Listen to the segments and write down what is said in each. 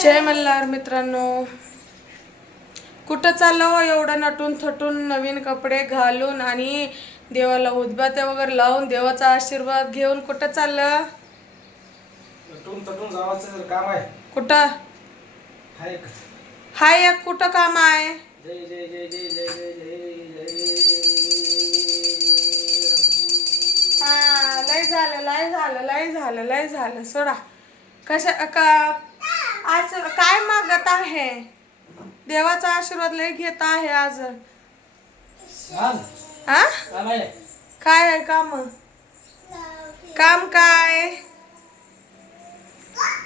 जय मल्हार मित्रांनो कुठं चाललं हो एवढं नटून थटून नवीन कपडे घालून आणि देवाला उदबात्या वगैरे लावून देवाचा आशीर्वाद घेऊन कुठं चाललं जावाचं काम आहे कुठं हाय एक कुठं काम आहे जय जय जय जय जय जय जय जय हा लय झालं लय झालं लय झालं लय झालं सोडा कशा का आज काय मागत आहे? देवाचा आशीर्वाद लय घेत आहे आज. हा काय आहे काम? काम काय?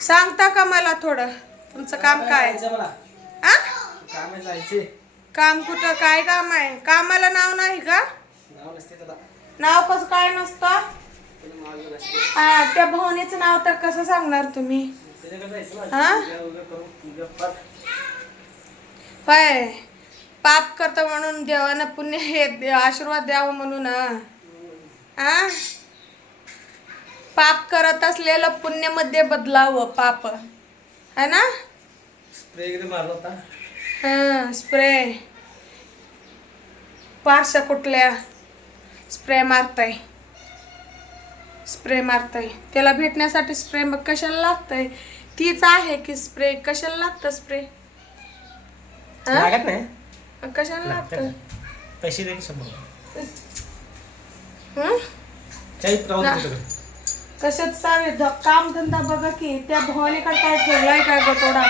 सांगता का मला थोडं? तुमचं काम काय? काम कुठं? काय काम आहे? कामाला नाव नाही का? नाव नसते त्याला. नाव कसं काय नसतं? हा त्या भवनीचं नाव तर कसं सांगणार तुम्ही? हा? होय. पाप करता म्हणून देवानं पुण्य हे आशीर्वाद द्यावं म्हणून हा. पाप करत असलेलं पुण्यामध्ये बदलावं पाप. है ना? स्प्रे एकदम मारला होता? हां स्प्रे पारशा कुठल्या स्प्रे मारताय? स्प्रे मारताय. त्याला भेटण्यासाठी स्प्रे मग कशाला लागतंय? तीच आहे की स्प्रे. कशाला लागतं स्प्रे? लागत नाही. कशाला लागतं पैसे दे की शंभर हं? काही राहू ना. दे तुझ्याकडे. कशात सावे काम धंदा बघा की त्या भवानीकडे काय ठेवलाय काय गतोडा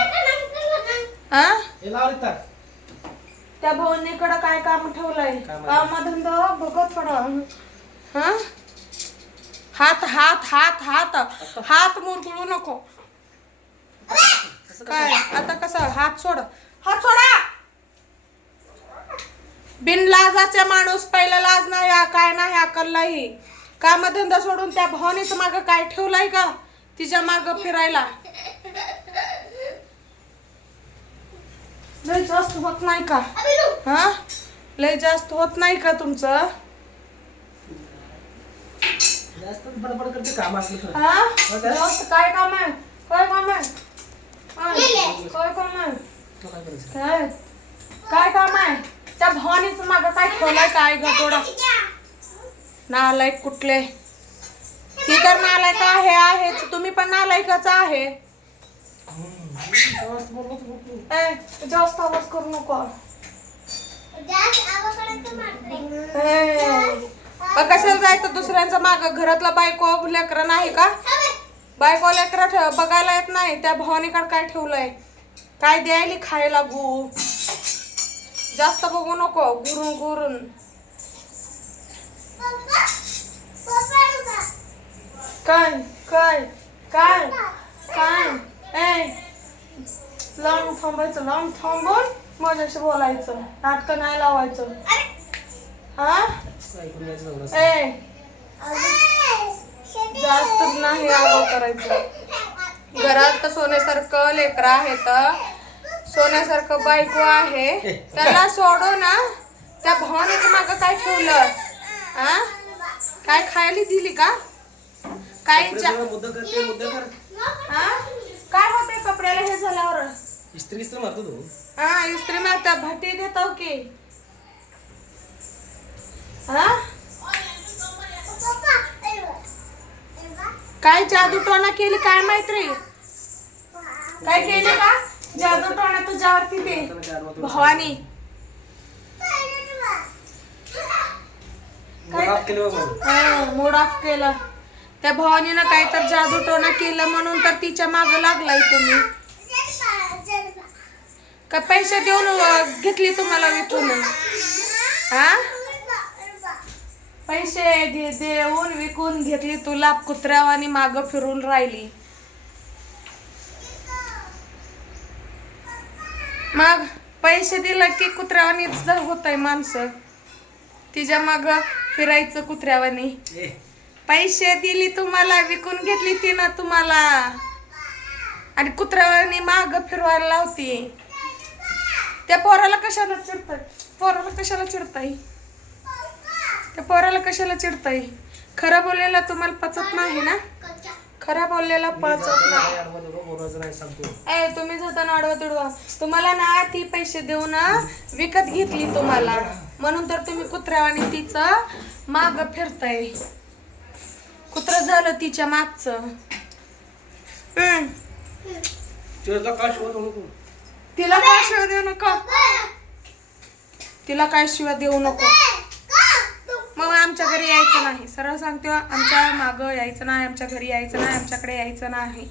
हा? हे लाव रे तार. त्या भवानीकडे काय काम ठेवलंय? काम काम धंदा बघत पडा हा? हात हात हात हात. हात मुरगुळू नको. काय? आता कसं? हात सोड. हात सोडा! बिन लाजाचे माणूस पहिला लाज नाही हा काय नाही अकललाही कामधंदा सोडून त्या भवानीच माग काय ठेवलाय का तिच्या माग फिरायला. लय जास्त होत नाही का? हा? लय जास्त होत नाही का तुमचं? जास्त बडबड करते काम असलं तर. हा? जास्त काय काम आहे? काय काम आहे हा, काय काम आहे तो काय करायचं? काय? काय काम आहे? त्या भवानीच माग काय ठेवलाय काय गटोडा नालायक कुठले? ती तर नालायक आहे आहेच. तुम्ही पण नालायकच आहे. जास्त बोललो तर बोलतो. ए, जास्त आवाज करू नको ए, मग कशाला जायचं दुसऱ्यांचं माग? घरातला बायको लेकरं नाही का? बायको लेकरं ठेव बघायला येत नाही. त्या भवानीकडे काय ठेवलंय? काय द्यायली खायला गु? जास्त बघू नको गुरून गुरून. काय काय काय काय? ए लांब थांबायचं लांब थांबून मजाशी बोलायचं नाटकं नाही लावायचं. हा? जास्त नाही आगाऊ करायचं. घरात तर सोन्यासारखं लेकरं आहेत सोन्यासारखं बायको आहे. त्याला सोडू ना. त्या भवानीचं मागं काय ठेवलं? हा? काय खायला दिली का? काय हा? काय होते कपड्याला हे झाल्यावर? इस्त्री इस्त्री मारतो तू. हा इस्त्री मारता. भटी देतो की. काय जादू टोना केली काय माहीत रे? काय केली का जादू टोना तुझ्यावरती ते भवानी. मूड ऑफ केलं त्या भवानीनं काय तर जादू टोना केलं म्हणून तर तिच्या माग लागलाय तुम्ही. का पैसे देऊन घेतली तुम्हाला विकून? हा? पैसे दे देऊन विकून घेतली तुला कुत्र्यावानी माग फिरून राहिली. मग पैसे दिलं की कुत्र्यावानी होत आहे माणसं. तिच्या माग फिरायचं कुत्र्यावानी. पैसे दिली तुम्हाला विकून घेतली तिनं तुम्हाला. आणि कुत्र्यावानी माग फिरवायला लावती. त्या पोराला कशाला चिडताय? पोराला कशाला चिडताय? त्या पोराला कशाला चिडताय? खरं बोलायला तुम्हाला पचत नाही ना? खऱ्या बोललेला जातो नाही. ए तुम्ही जाता आडवा तिडवा. तुम्हाला ना ती पैसे देऊ ना विकत घेतली तुम्हाला. म्हणून तर तुम्ही कुत्र्यावानी तिचं माग फिरताय. कुत्र झालं तिच्या मागचं. तिला काय शिवाय देऊ नका? तिला काय शिवाय देऊ नको? घरी यायचं नाही. सरळ सांगते आमच्या मागं यायचं नाही आमच्या घरी यायचं नाही आमच्याकडे यायचं नाही.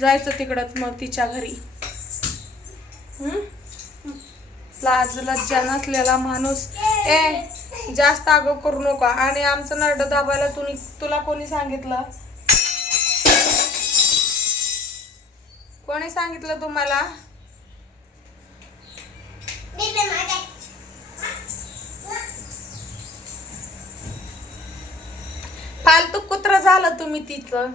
जायचं तिकडंच मग तिच्या घरी. लाज लज्जा नसलेला माणूस. ए जास्त आगो करू नको. आणि आमचं नरड दाबायला तुम्ही तुला कोणी सांगितलं? कोणी सांगितलं तुम्हाला? झालं तुम्ही तिचं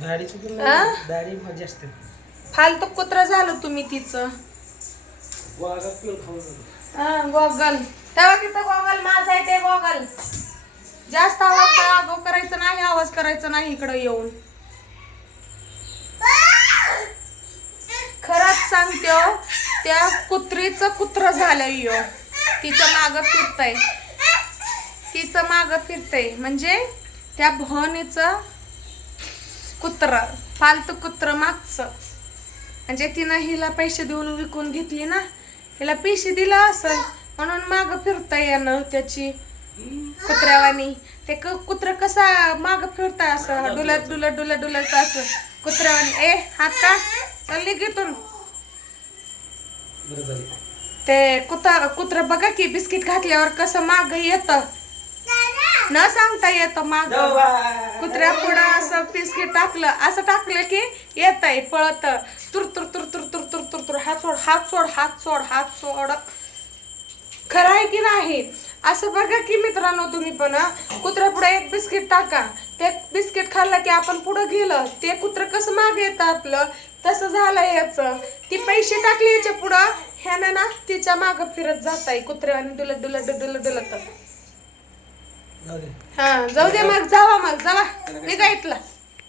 दाढी चुकून आ? दाढी मजा असते. फालतू कुत्र झालं तुम्ही तिचं पिऊन. हा गॉगल. तेव्हा तिथं गॉगल माझा आहे ते गॉगल. जास्त आवाज आगो करायचं नाही आवाज करायचा नाही इकडं येऊन. खरंच सांगते हो, त्या कुत्रीचं कुत्र झालं यो. तिचं माग फिरतय. तिचं माग फिरतय. म्हणजे त्या भवानीचं कुत्र फालतू कुत्र मागचं. म्हणजे तिनं हिला पैसे देऊन विकून घेतली ना हिला पैसे दिला असल म्हणून माग फिरता येणं त्याची कुत्र्यावानी. ते क- कुत्र कसा माग फिरता असं डुलत डुलत डुलत डुलत असं. कुत्र्यावानी ए हात का चालली घेतून ते कुत्रा कुत्र बघा की बिस्किट घातल्यावर कसं माग येत. न सांगता येत माग. कुत्र्या पुढं असं बिस्किट टाकलं. असं टाकलं की येत आहे पळत. तुर तुर तुर तुर तुर तुर तुर तुर. हात सोड हात सोड हात सोड हात सोड. खरं आहे की नाही? असं बघा की मित्रांनो तुम्ही पण. कुत्र्या पुढे एक बिस्किट टाका. ते बिस्किट खाल्लं की आपण पुढं गेलं. ते कुत्र कसं मागे येतं आपलं? तसं झालं याच. ती पैसे टाकले याच्या पुढं. ह्यानं ना तिच्या माग फिरत जात आहे कुत्र्याने डुलत डुलत डुलत डुलत जाऊ दे हा जाऊ दे मग जावा मग जावा. निघा इथला.